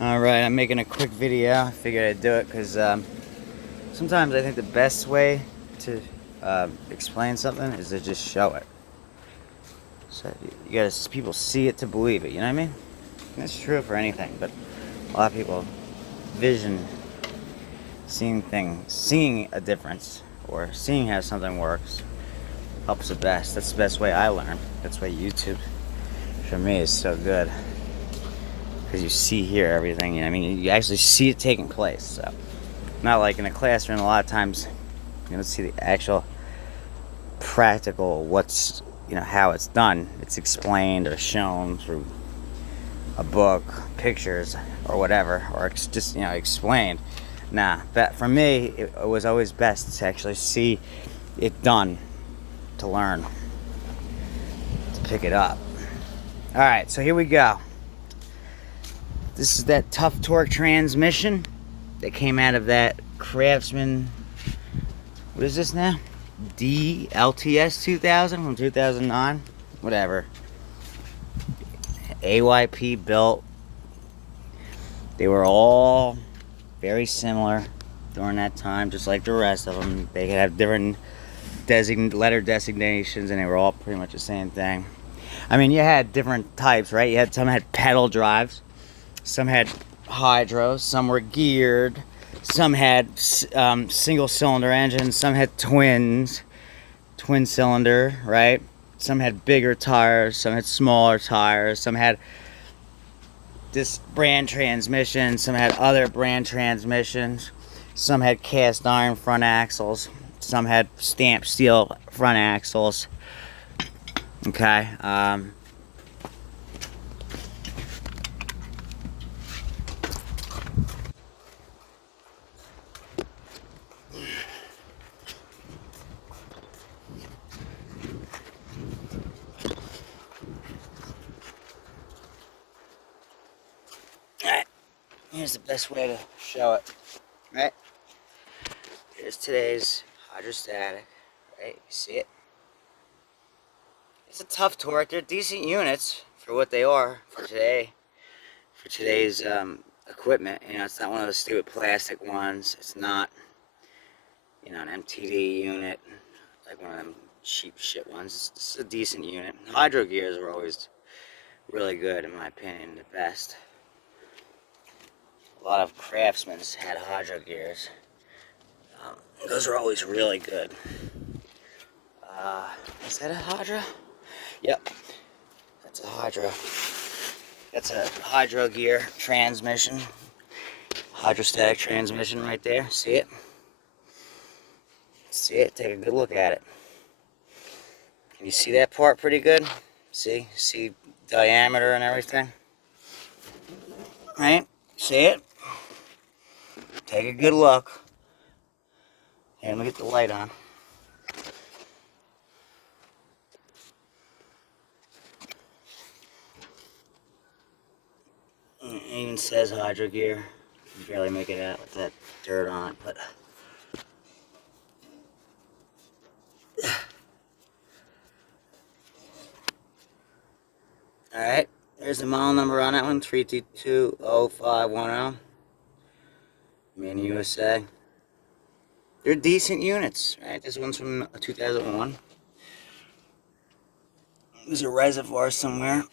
Alright, I'm making a quick video. I figured I'd do it because sometimes I think the best way to explain something is to just show it. So you gotta, people see it to believe it, you know what I mean? And that's true for anything, but a lot of people vision seeing a difference or seeing how something works helps the best. That's the best way I learn. That's why YouTube for me is so good. Because you see, hear everything, you know what I mean? You actually see it taking place, so. Not like in a classroom, a lot of times you don't see the actual practical how it's done. It's explained or shown through a book, pictures, or whatever, or just, explained. Nah, but for me, it was always best to actually see it done, to learn, to pick it up. Alright, so here we go. This is that Tough Torque transmission that came out of that Craftsman, what is this now? DLTS 2000 from 2009, whatever. AYP built. They were all very similar during that time, just like the rest of them. They had different letter designations, and they were all pretty much the same thing. I mean, you had different types, right? Some had pedal drives, some had hydros, some were geared, some had single cylinder engines, some had twin cylinder, right? Some had bigger tires, some had smaller tires, some had this brand transmission, some had other brand transmissions, some had cast iron front axles, some had stamped steel front axles. Okay. Alright, here's the best way to show it, right? Here's today's hydrostatic, right? You see it? It's a Tough Torque. They're decent units for what they are for today, for today's equipment. It's not one of those stupid plastic ones. It's not, an MTD unit, like one of them cheap shit ones. It's a decent unit. Hydro gears are always really good, in my opinion, the best. A lot of Craftsmans had hydro gears. Those are always really good. Is that a Hydra? Yep, that's a Hydra. That's a hydro gear transmission. Hydrostatic transmission right there. See it? See it? Take a good look at it. Can you see that part pretty good? See diameter and everything? Right? See it? Take a good look. Here, let me get the light on. It even says hydro gear. You can barely make it out with that dirt on it, but alright, there's the model number on that one, 3220510. Made in USA. They're decent units, right? This one's from 2001. There's a reservoir somewhere.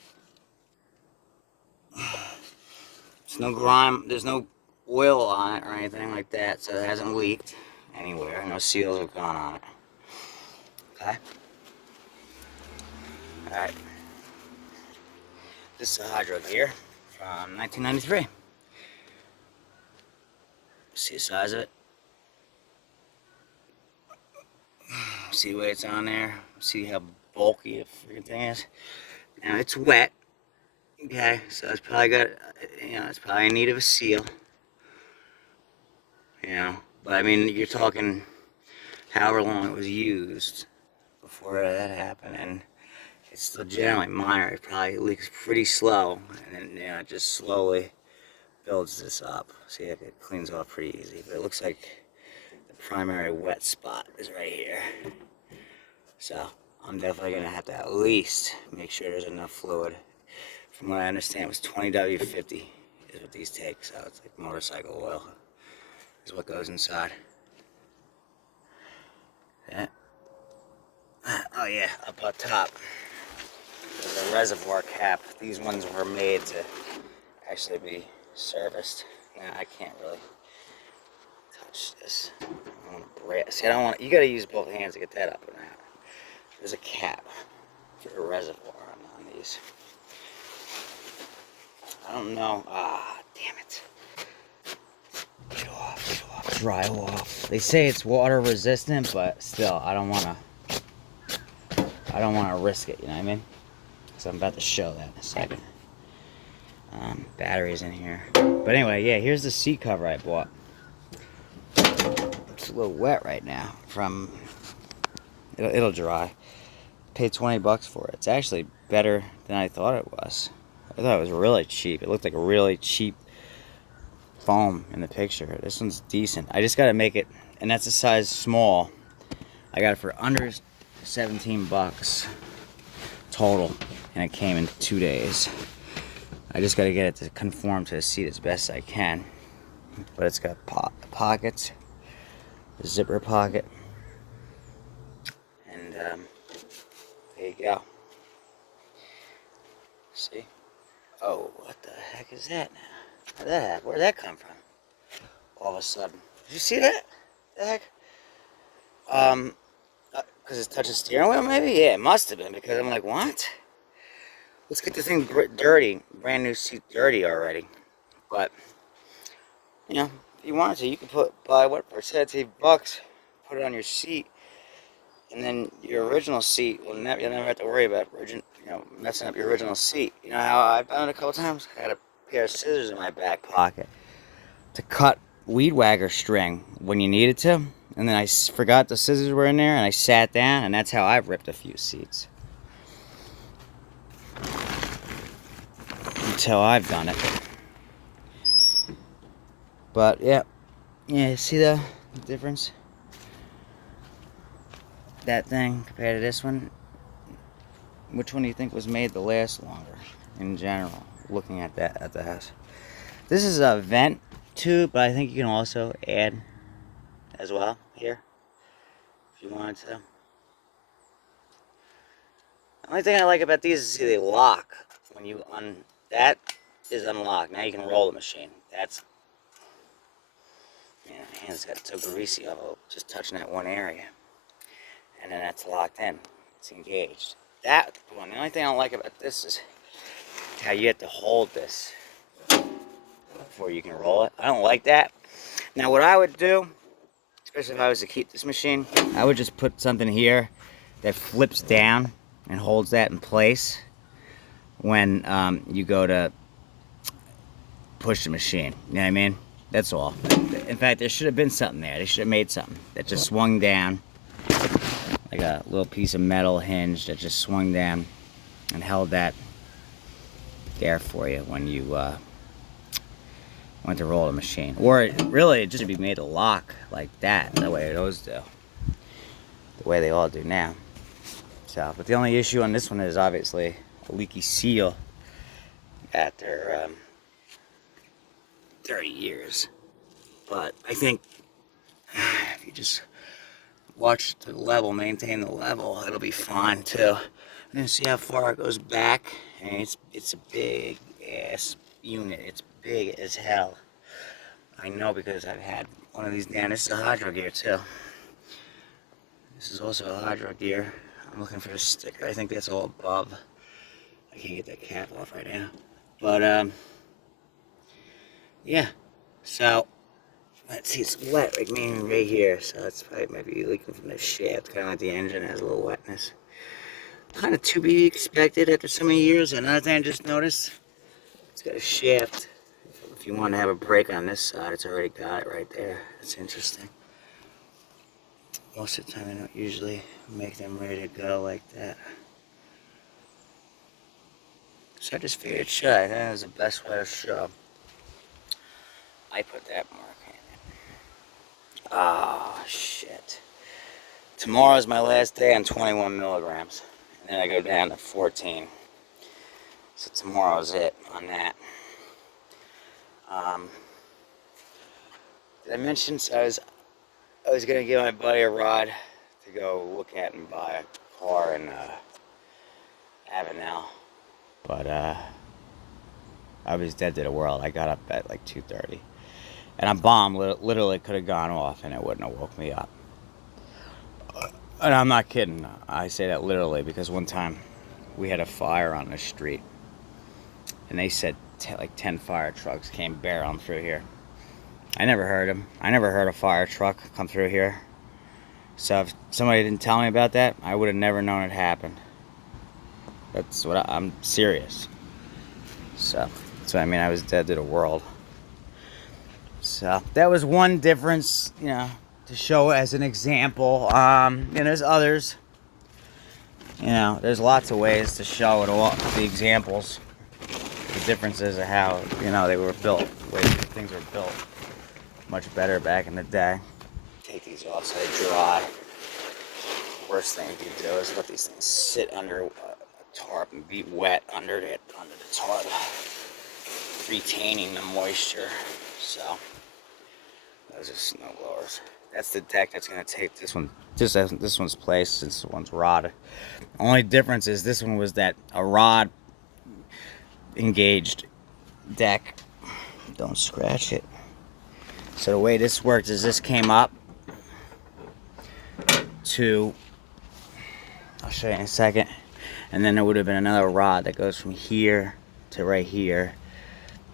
There's no grime, there's no oil on it or anything like that, so it hasn't leaked anywhere. No seals have gone on it. Okay? Alright. This is a hydro gear from 1993. See the size of it? See the way it's on there? See how bulky the freaking thing is? Now it's wet. Okay, so it's probably got, it's probably in need of a seal. But I mean, you're talking however long it was used before that happened, and it's still generally minor. It probably leaks pretty slow, and then, it just slowly builds this up. See, it cleans off pretty easy, but it looks like the primary wet spot is right here. So I'm definitely gonna have to at least make sure there's enough fluid. From what I understand, it was 20W50 is what these take. So it's like motorcycle oil is what goes inside. Yeah. Oh yeah, up on top. There's a reservoir cap. These ones were made to actually be serviced. Now I can't really touch this. I don't want to break. See, I don't want. You got to use both hands to get that up and out. There's a cap for a reservoir on these. I don't know. Ah, damn it. Get off, get off, dry off. They say it's water resistant, but still, I don't want to risk it, you know what I mean? So I'm about to show that in a second. Batteries in here. But anyway, yeah, here's the seat cover I bought. It's a little wet right now from, it'll dry. Paid 20 bucks for it. It's actually better than I thought it was. I thought it was really cheap. It looked like a really cheap foam in the picture. This one's decent. I just got to make it, and that's a size small. I got it for under 17 bucks total, and it came in 2 days. I just got to get it to conform to the seat as best I can. But it's got pockets, a zipper pocket, and there you go. See? Oh, what the heck is that now? Where'd that come from? All of a sudden. Did you see that? The heck? Because it's touching steering wheel, maybe? Yeah, it must have been, because I'm like, what? Let's get this thing dirty. Brand new seat dirty already. But, you know, if you wanted to, you could buy what, for 17 bucks, put it on your seat, and then your original seat, you'll never have to worry about messing up your original seat. You know how I've done it a couple times? I had a pair of scissors in my back pocket to cut weed whacker string when you needed to, and then I forgot the scissors were in there, and I sat down, and that's how I've ripped a few seats. That's how I've done it. But yeah, see the difference? That thing compared to this one. Which one do you think was made to last longer in general? Looking at that at the house, this is a vent tube, but I think you can also add as well here if you wanted to. The only thing I like about these is see they lock when you that is unlocked. Now you can roll the machine. That's, man, my hands got so greasy of just touching that one area, and then that's locked in. It's engaged. That one. The only thing I don't like about this is how you have to hold this before you can roll it. I don't like that. Now what I would do, especially if I was to keep this machine, I would just put something here that flips down and holds that in place when you go to push the machine. You know what I mean? That's all. In fact, there should have been something there. They should have made something that just swung down, like a little piece of metal hinge that just swung down and held that there for you when you went to roll the machine. Or it just should be made to lock like that, the way those do, the way they all do now. So, but the only issue on this one is obviously a leaky seal after 30 years. But I think if you just watch the level, maintain the level, it'll be fine too. And see how far it goes back. And it's a big ass unit. It's big as hell. I know because I've had one of these down. This is a Hydro Gear too. This is also a Hydro Gear. I'm looking for a sticker. I think that's all above. I can't get that cap off right now. But yeah. So let's see, it's wet, like me right here. So it's probably maybe leaking from the shaft. Kind of like the engine has a little wetness. Kind of to be expected after so many years. Another thing I just noticed, it's got a shaft. If you want to have a brake on this side, it's already got it right there. That's interesting. Most of the time, I don't usually make them ready to go like that. So I just figured it should. I think that was the best way to show. I put that mark in it. Ah, shit. Tomorrow's my last day on 21 milligrams. And then I go down to 14. So tomorrow's it on that. Um, did I mention I was gonna give my buddy a ride to go look at and buy a car in Avenel, but I was dead to the world. I got up at like 2:30, and a bomb literally could have gone off, and it wouldn't have woke me up. And I'm not kidding. I say that literally because one time we had a fire on the street, and they said like 10 fire trucks came barreling through here. I never heard them. I never heard a fire truck come through here. So if somebody didn't tell me about that, I would have never known it happened. That's what I'm serious. So I mean, I was dead to the world. So that was one difference, you know, to show as an example. And there's others. You know, there's lots of ways to show it all, the examples, the differences of how, you know, they were built, the way things were built. Much better back in the day. Take these off so they dry. Worst thing you can do is let these things sit under a tarp and be wet under the tarp, retaining the moisture. So those are snow blowers. That's the deck that's gonna take this one's place, since this one's rod. Only difference is this one was a rod engaged deck. Don't scratch it. So the way this worked is this came up to, I'll show you in a second, and then there would have been another rod that goes from here to right here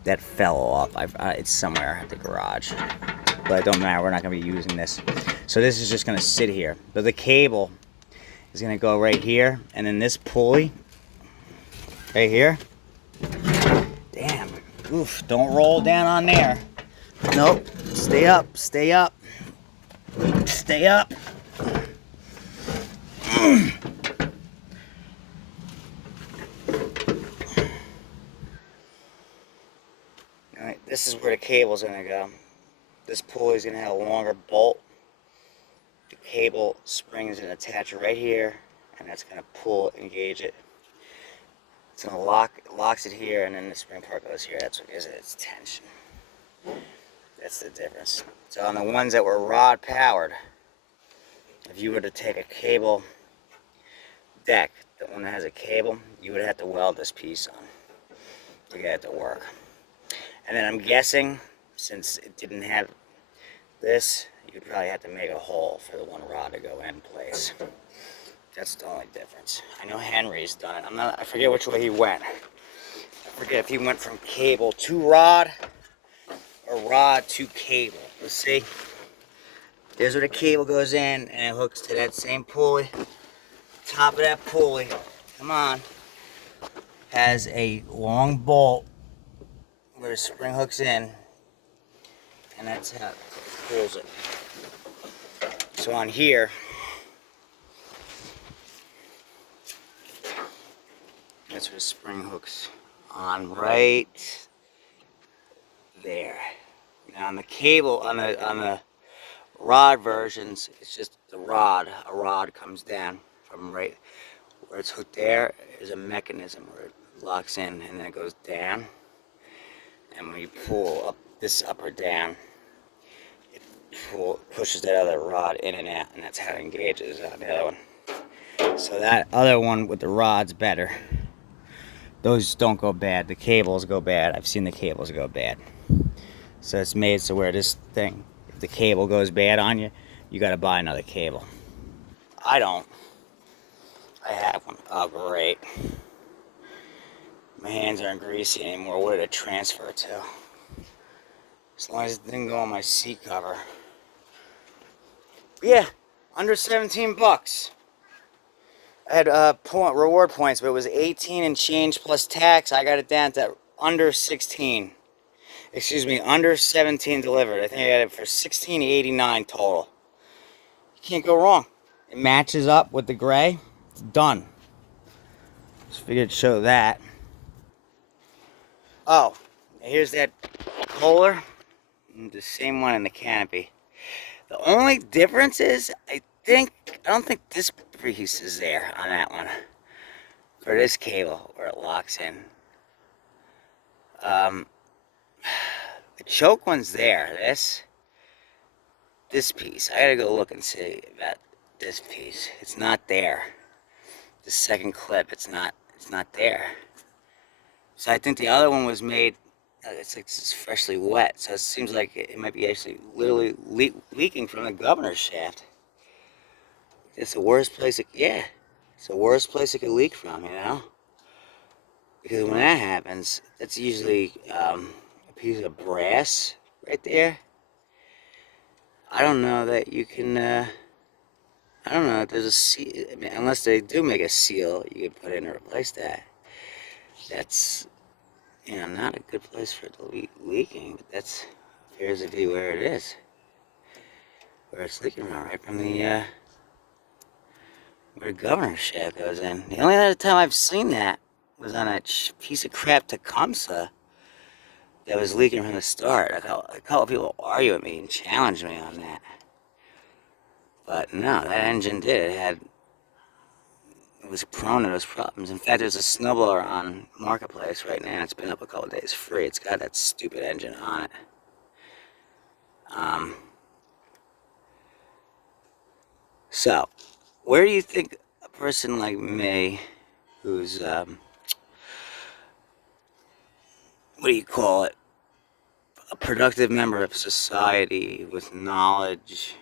that fell off. It's somewhere at the garage, but it don't matter. We're not going to be using this. So this is just going to sit here. But the cable is going to go right here, and then this pulley right here. Damn. Oof. Don't roll down on there. Nope. Stay up. Stay up. Stay up. Alright, this is where the cable's gonna go. This pulley's gonna have a longer bolt. The cable spring is gonna attach right here, and that's gonna pull, engage it. It's gonna locks it here, and then the spring part goes here. That's what gives it its tension. That's the difference. So on the ones that were rod powered, if you were to take a cable deck, the one that has a cable, you would have to weld this piece on to get it to work. And then I'm guessing, since it didn't have this, you'd probably have to make a hole for the one rod to go in place. That's the only difference. I know Henry's done it. I forget which way he went. I forget if he went from cable to rod or rod to cable. Let's see. There's where the cable goes in, and it hooks to that same pulley. Top of that pulley, come on, has a long bolt where the spring hooks in, and that's how it pulls it. So on here, that's where the spring hooks on right there. Now on the cable, on the rod versions, it's just the rod. A rod comes down from right where it's hooked. There is a mechanism where it locks in, and then it goes down. And when you pull up or down, it pushes that other rod in and out, and that's how it engages on the other one. So that other one with the rod's better. Those don't go bad. The cables go bad. I've seen the cables go bad. So it's made so where this thing, if the cable goes bad on you, you got to buy another cable. I don't. I have one. Oh, great. My hands aren't greasy anymore. What did it transfer to? As long as it didn't go on my seat cover. But yeah, under 17 bucks. I had reward points, but it was 18 and change plus tax. I got it down to under 16. Excuse me, under 17 delivered. I think I got it for $16.89 total. You can't go wrong. It matches up with the gray. It's done. Just figured to show that. Oh, here's that Kohler. The same one in the canopy. The only difference is, I don't think this piece is there on that one. For this cable, where it locks in. The choke one's there. This piece. I gotta go look and see about this piece. It's not there. The second clip, it's not there. So I think the other one was made, it's like it's freshly wet. So it seems like it might be actually literally leaking from the governor's shaft. It's the worst place yeah. It's the worst place it could leak from, you know? Because when that happens, that's usually a piece of brass right there. I don't know that you can, I don't know if there's a seal. I mean, unless they do make a seal, you can put in to replace that. That's, not a good place for it to leaking, but that appears to be where it is. Where it's leaking from, right from where the governor's shaft goes in. The only other time I've seen that was on that piece of crap Tecumseh that was leaking from the start. A couple of people argue with me and challenge me on that. But no, that engine did. It was prone to those problems. In fact, there's a snowblower on Marketplace right now. It's been up a couple days free. It's got that stupid engine on it. So, where do you think a person like me, who's, what do you call it, a productive member of society with knowledge,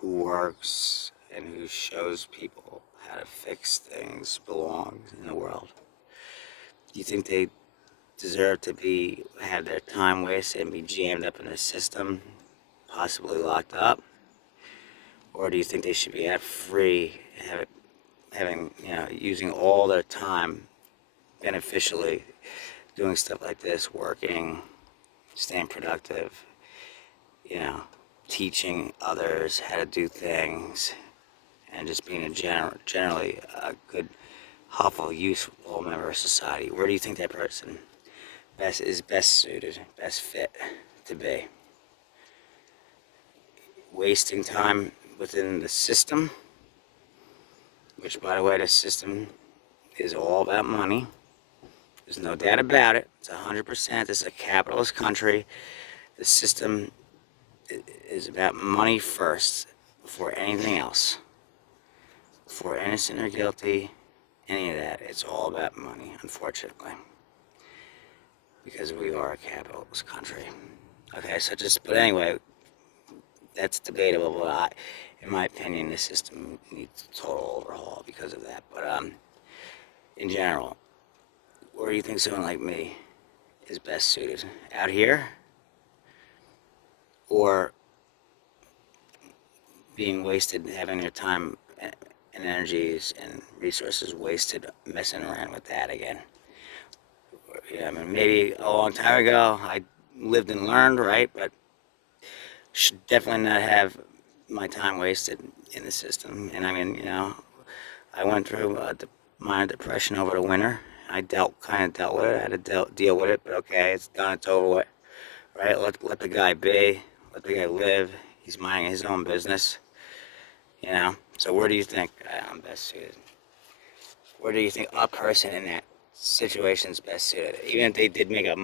who works and who shows people how to fix things, belongs in the world? Do you think they deserve to have their time wasted and be jammed up in a system, possibly locked up? Or do you think they should be out free, using all their time beneficially, doing stuff like this, working, staying productive, teaching others how to do things, and just being generally a good, helpful, useful member of society? Where do you think that person is best suited, best fit to be? Wasting time within the system, which, by the way, the system is all about money. There's no doubt about it. It's 100%. This is a capitalist country. The system is about money first, before anything else. Before innocent or guilty, any of that, it's all about money, unfortunately. Because we are a capitalist country. Okay, but anyway, that's debatable, but in my opinion, the system needs a total overhaul because of that. But in general, where do you think someone like me is best suited? Out here? Or being wasted, having your time and energies and resources wasted messing around with that again? Yeah, I mean, maybe a long time ago I lived and learned, right? But should definitely not have my time wasted in the system. And I mean, I went through a minor depression over the winter. I kind of dealt with it. I had to deal with it, but okay, it's done. It's over with, right? Let the guy be. Let the guy live. He's minding his own business, So where do you think I'm best suited? Where do you think a person in that situation is best suited? Even if they did make a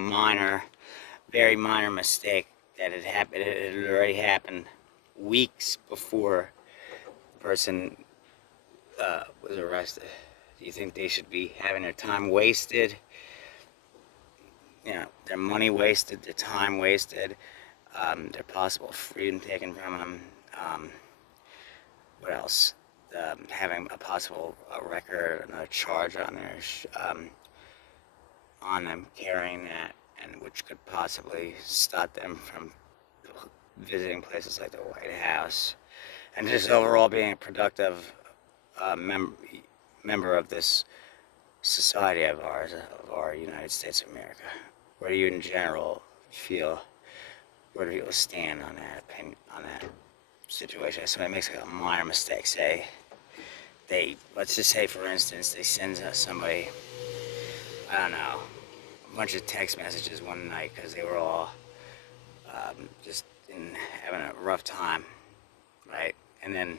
very minor mistake that had happened, it had already happened weeks before the person was arrested. Do you think they should be having their time wasted? Their money wasted, their time wasted, their possible freedom taken from them. What else? Having a possible record, another charge on them carrying that, and which could possibly stop them from visiting places like the White House, and just overall being a productive member of this society of ours, of our United States of America. Where do you, in general, feel? Where do people stand on that opinion, on that situation? If somebody makes like a minor mistake, let's just say, for instance, they send somebody, I don't know, a bunch of text messages one night because they were all just having a rough time, right? And then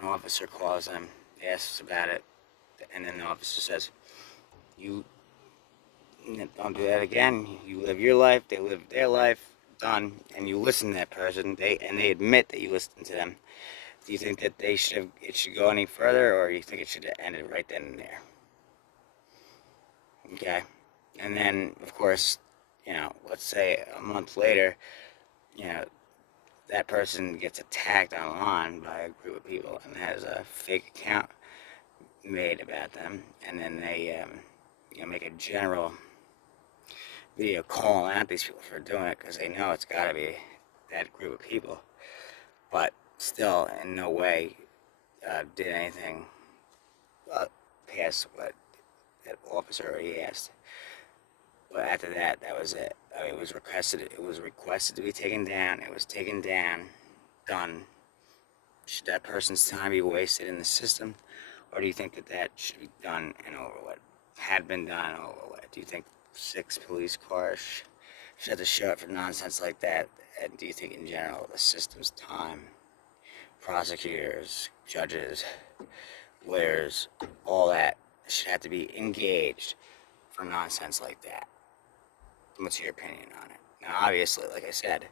an officer calls them, asks about it, and then the officer says, "You Don't do that again. You live your life, they live their life, done, and you listen to that person. They admit that you listened to them. Do you think that it should go any further, or you think it should have ended right then and there? Okay, and then of course, let's say a month later, you know, that person gets attacked online by a group of people and has a fake account made about them, and then they make a general video calling out these people for doing it because they know it's got to be that group of people, but still in no way did anything past what that officer already asked. But after that, that was it. I mean, it was requested. It was requested to be taken down. It was taken down. Done. Should that person's time be wasted in the system, or do you think that that should be done and over with? Had been done and over with. Do you think 6 police cars should have to show up for nonsense like that? And do you think, in general, the system's time, prosecutors, judges, lawyers, all that should have to be engaged for nonsense like that? What's your opinion on it? Now, obviously, like I said,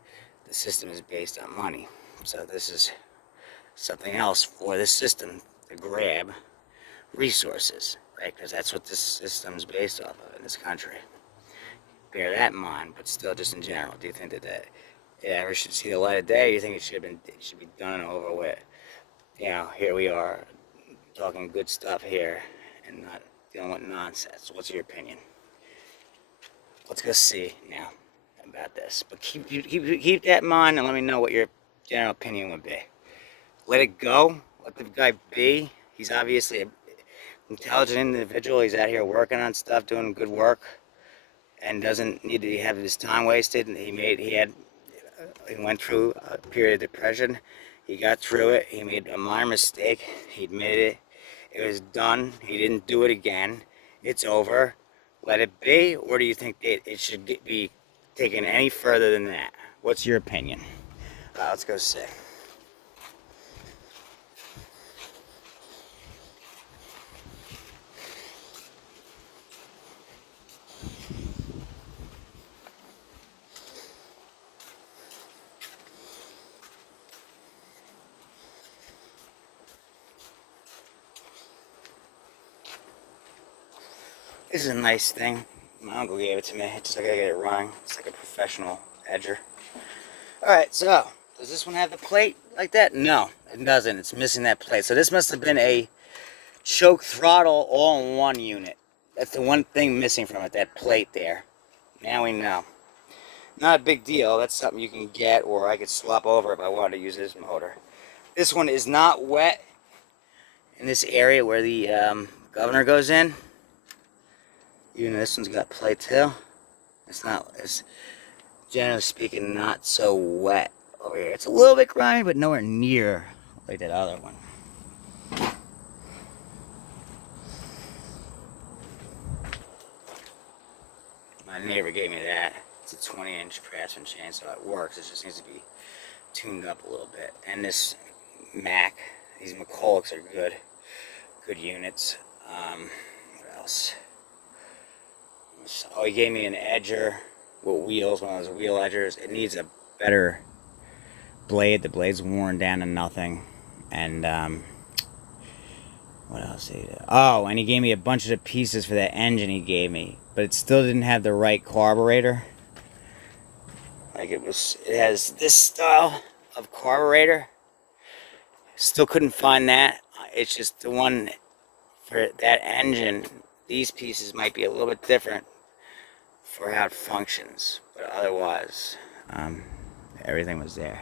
the system is based on money, so this is something else for this system to grab resources, right? Because that's what this system's based off of in this country. Bear that in mind, but still, just in general, do you think that it ever should see the light of day? You think it should be done and over with? Here we are talking good stuff here and not dealing with nonsense. What's your opinion? Let's go see now about this. But keep that in mind and let me know what your general opinion would be. Let it go. Let the guy be. He's obviously an intelligent individual. He's out here working on stuff, doing good work, and doesn't need to have his time wasted. He went through a period of depression. He got through it. He made a minor mistake. He admitted it. It was done. He didn't do it again. It's over. Let it be, or do you think it should be taken any further than that? What's your opinion? Let's go see. This is a nice thing. My uncle gave it to me. Just like I get it running. It's like a professional edger. Alright, so does this one have the plate like that? No, it doesn't. It's missing that plate. So this must have been a choke throttle all-in-one unit. That's the one thing missing from it, that plate there. Now we know. Not a big deal. That's something you can get, or I could swap over if I wanted to use this motor. This one is not wet in this area where the governor goes in. Even though this one's got plate too. It's generally speaking not so wet over here. It's a little bit grimy, but nowhere near like that other one. My neighbor gave me that. It's a 20-inch Craftsman chainsaw. It works. It just needs to be tuned up a little bit. And this Mac, these McCullochs are good units. What else? Oh, he gave me an edger with wheels, one of those wheel edgers. It needs a better blade. The blade's worn down to nothing. And what else did he do? Oh, and he gave me a bunch of the pieces for that engine he gave me, but it still didn't have the right carburetor. Like it has this style of carburetor. Still couldn't find that. It's just the one for that engine. These pieces might be a little bit different for how it functions, but otherwise, everything was there.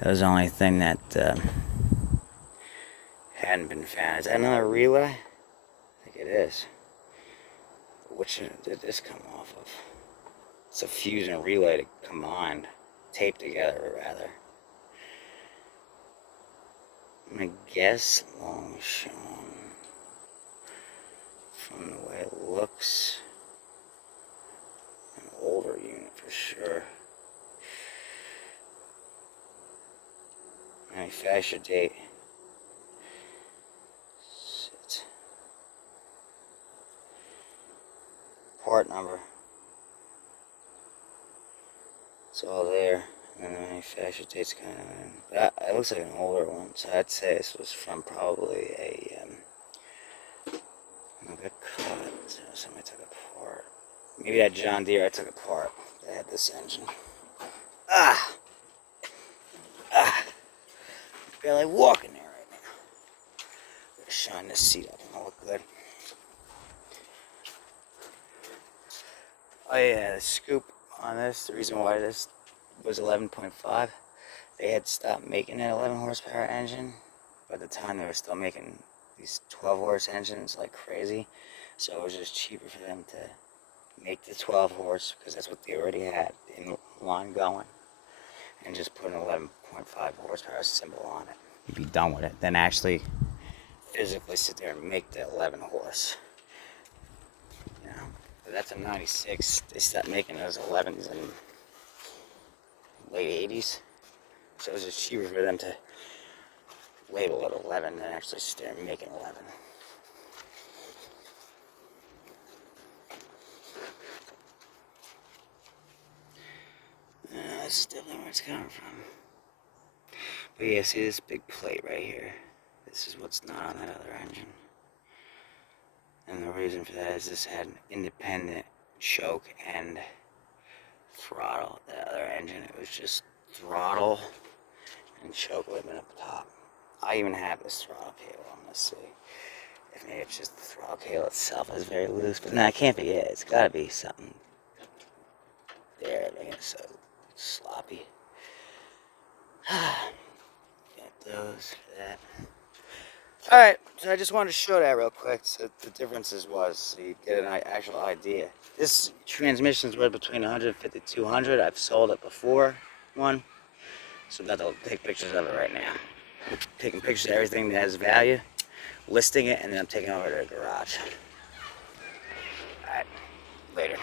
That was the only thing that hadn't been found. Is that another relay? I think it is. Which did this come off of? It's a fuse and a relay combined, taped together, rather. I'm gonna guess Longchamp, from the way it looks. An older unit for sure. Manufacture date. Part number It's all there. And the manufacturer date's kind of... It looks like an older one, so I'd say this was from probably a... Like a cut. So somebody took it apart. Maybe that John Deere I took apart. They had this engine. Ah! Ah! Barely walking there right now. Gotta shine this seat up and it'll look good. Oh yeah, the scoop on this, the reason why this was 11.5, they had stopped making an 11 horsepower engine. By the time they were still making these 12 horse engines like crazy. So it was just cheaper for them to make the 12 horse, because that's what they already had in line going, and just put an 11.5 horsepower symbol on it. You'd be done with it. Then actually physically sit there and make the 11 horse. You know, but that's a 96. They stopped making those 11s in late 80s. So it was just cheaper for them to label it 11 than actually sit there and make it 11. This is definitely where it's coming from. But yeah, see this big plate right here? This is what's not on that other engine. And the reason for that is this had an independent choke and throttle. The other engine, it was just throttle and choke would have been up top. I even have this throttle cable. I'm gonna see if maybe it's just the throttle cable itself is very loose. But no, it can't be it. It's gotta be something there making it so sloppy. Got those for that. Alright, so I just wanted to show that real quick so the differences was, so you get an actual idea. This transmission's worth between 150 to 200. I've sold it before, one. So I'm about to take pictures of it right now. Taking pictures of everything that has value, listing it, and then I'm taking it over to the garage. Alright, later.